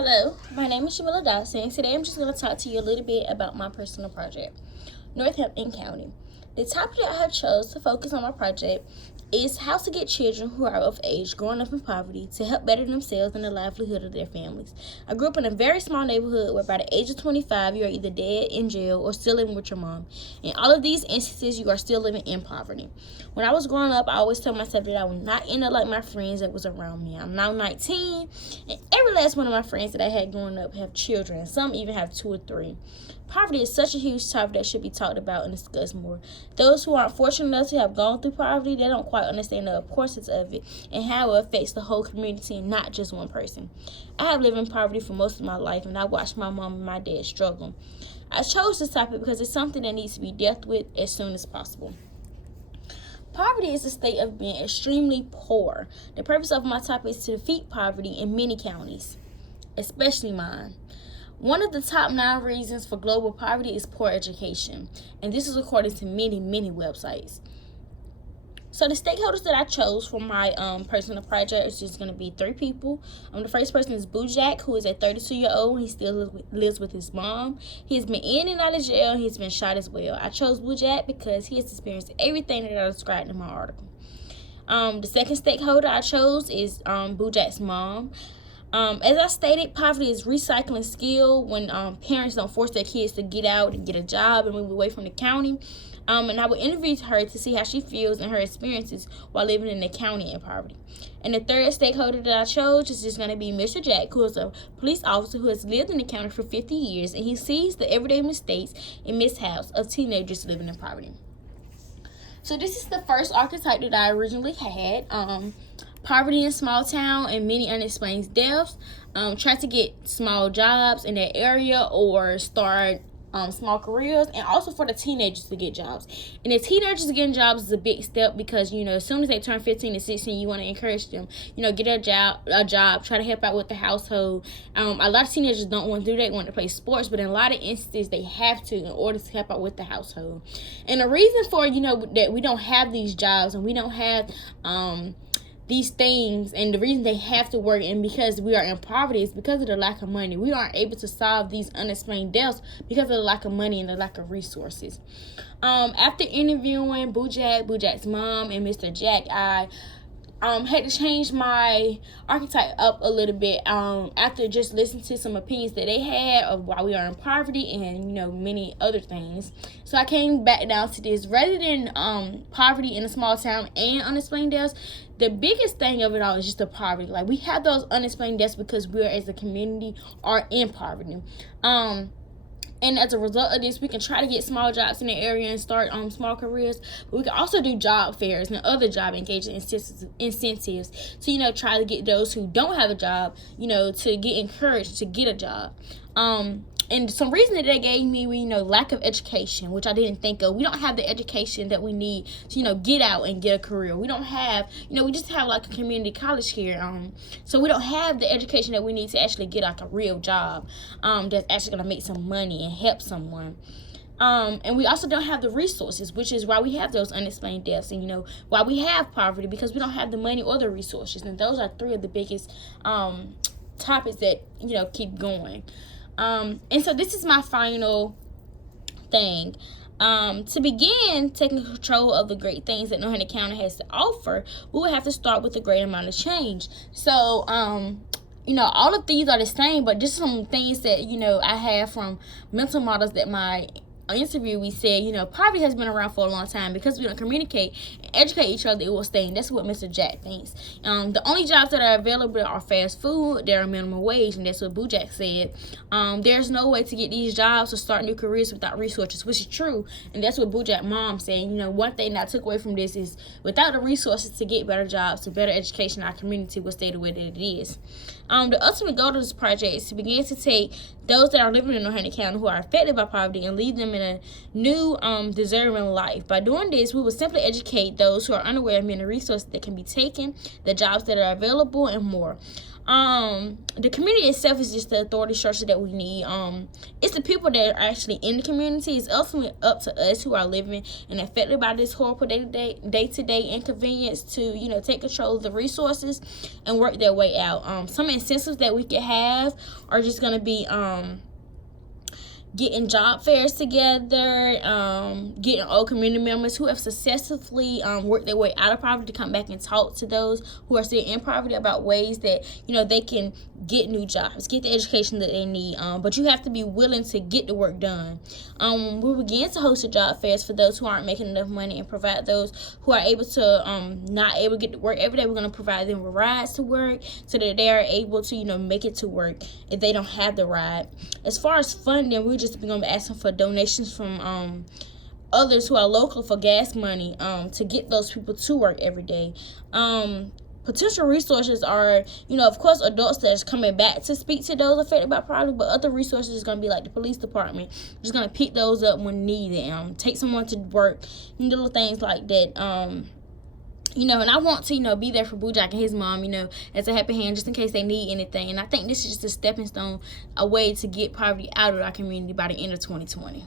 Hello, my name is Shamila Dawson, and today I'm just going to talk to you a little bit about my personal project, Northampton County. The topic that I have chose to focus on my project is how to get children who are of age growing up in poverty to help better themselves and the livelihood of their families. I grew up in a very small neighborhood where by the age of 25 you are either dead, in jail, or still living with your mom. In all of these instances, you are still living in poverty. When I was growing up, I always told myself that I would not end up like my friends that was around me. I'm now 19, and every last one of my friends that I had growing up have children. Some even have 2 or 3. Poverty is such a huge topic that should be talked about and discussed more. Those who aren't fortunate enough to have gone through poverty, they don't quite understand the importance of it and how it affects the whole community and not just one person. I have lived in poverty for most of my life, and I watched my mom and my dad struggle. I chose this topic because it's something that needs to be dealt with as soon as possible. Poverty is a state of being extremely poor. The purpose of my topic is to defeat poverty in many counties, especially mine. One of the top 9 reasons for global poverty is poor education, and this is according to many websites. So the stakeholders that I chose for my personal project is just going to be 3 people. The first person is Bojack, who is a 32-year-old. He still lives with his mom. He's been in and out of jail. He's been shot as well. I chose Bojack because he has experienced everything that I described in my article. The second stakeholder I chose is Bojack's mom. As I stated, poverty is recycling skill when parents don't force their kids to get out and get a job and move away from the county. And I will interview her to see how she feels and her experiences while living in the county in poverty. And the third stakeholder that I chose is just going to be Mr. Jack, who is a police officer who has lived in the county for 50 years, and he sees the everyday mistakes and mishaps of teenagers living in poverty. So this is the first archetype that I originally had. Poverty in small town and many unexplained deaths. Try to get small jobs in that area or start small careers, and also for the teenagers to get jobs. And the teenagers getting jobs is a big step because, as soon as they turn 15 and 16, you want to encourage them, get a job, try to help out with the household. A lot of teenagers don't want to do that, want to play sports, but in a lot of instances, they have to in order to help out with the household. And the reason for, that we don't have these jobs and we don't have, these things, and the reason they have to work and because we are in poverty is because of the lack of money. We aren't able to solve these unexplained deaths because of the lack of money and the lack of resources. After interviewing Bojack's mom, and Mr. Jack, I had to change my archetype up a little bit after just listening to some opinions that they had of why we are in poverty and many other things. So I came back down to this: rather than poverty in a small town and unexplained deaths, the biggest thing of it all is just the poverty. Like, we have those unexplained deaths because we as a community are in poverty. And as a result of this, we can try to get small jobs in the area and start small careers. But we can also do job fairs and other job engagement incentives to, try to get those who don't have a job, to get encouraged to get a job. And some reason that they gave me, lack of education, which I didn't think of. We don't have the education that we need to, get out and get a career. We don't have, we just have like a community college here. So we don't have the education that we need to actually get like a real job that's actually going to make some money and help someone. And we also don't have the resources, which is why we have those unexplained deaths and, why we have poverty, because we don't have the money or the resources. And those are 3 of the biggest topics that, keep going. And so this is my final thing. To begin taking control of the great things that Northampton County has to offer, we will have to start with a great amount of change. So, all of these are the same, but just some things that, I have from mental models that my interview, we said, poverty has been around for a long time. Because we don't communicate and educate each other, it will stay. And that's what Mr. Jack thinks. The only jobs that are available are fast food, they're minimum wage, and that's what Bojack said. There's no way to get these jobs or start new careers without resources, which is true. And that's what Bojack's mom said. One thing that I took away from this is without the resources to get better jobs, to better education, our community will stay the way that it is. The ultimate goal of this project is to begin to take those that are living in Northampton County who are affected by poverty and lead them in a new, deserving life. By doing this, we will simply educate those who are unaware of many resources that can be taken, the jobs that are available, and more. The community itself is just the authority structure that we need. It's the people that are actually in the community. It's ultimately up to us who are living and affected by this horrible day-to-day inconvenience to, you know, take control of the resources and work their way out. Some incentives that we could have are just going to be getting job fairs together, getting old community members who have successfully worked their way out of poverty to come back and talk to those who are still in poverty about ways that, you know, they can get new jobs, get the education that they need. But you have to be willing to get the work done. We begin to host a job fairs for those who aren't making enough money and provide those who are able to not able to get to work every day. We're going to provide them with rides to work so that they are able to, you know, make it to work if they don't have the ride. As far as funding, we're just going to be asking for donations from others who are local for gas money to get those people to work every day. Potential resources are, you know, of course, adults that's coming back to speak to those affected by poverty, but other resources is going to be like the police department. Just going to pick those up when needed. Take someone to work, little things like that. You know, and I want to, you know, be there for Bojack and his mom, you know, as a happy hand, just in case they need anything. And I think this is just a stepping stone, a way to get poverty out of our community by the end of 2020.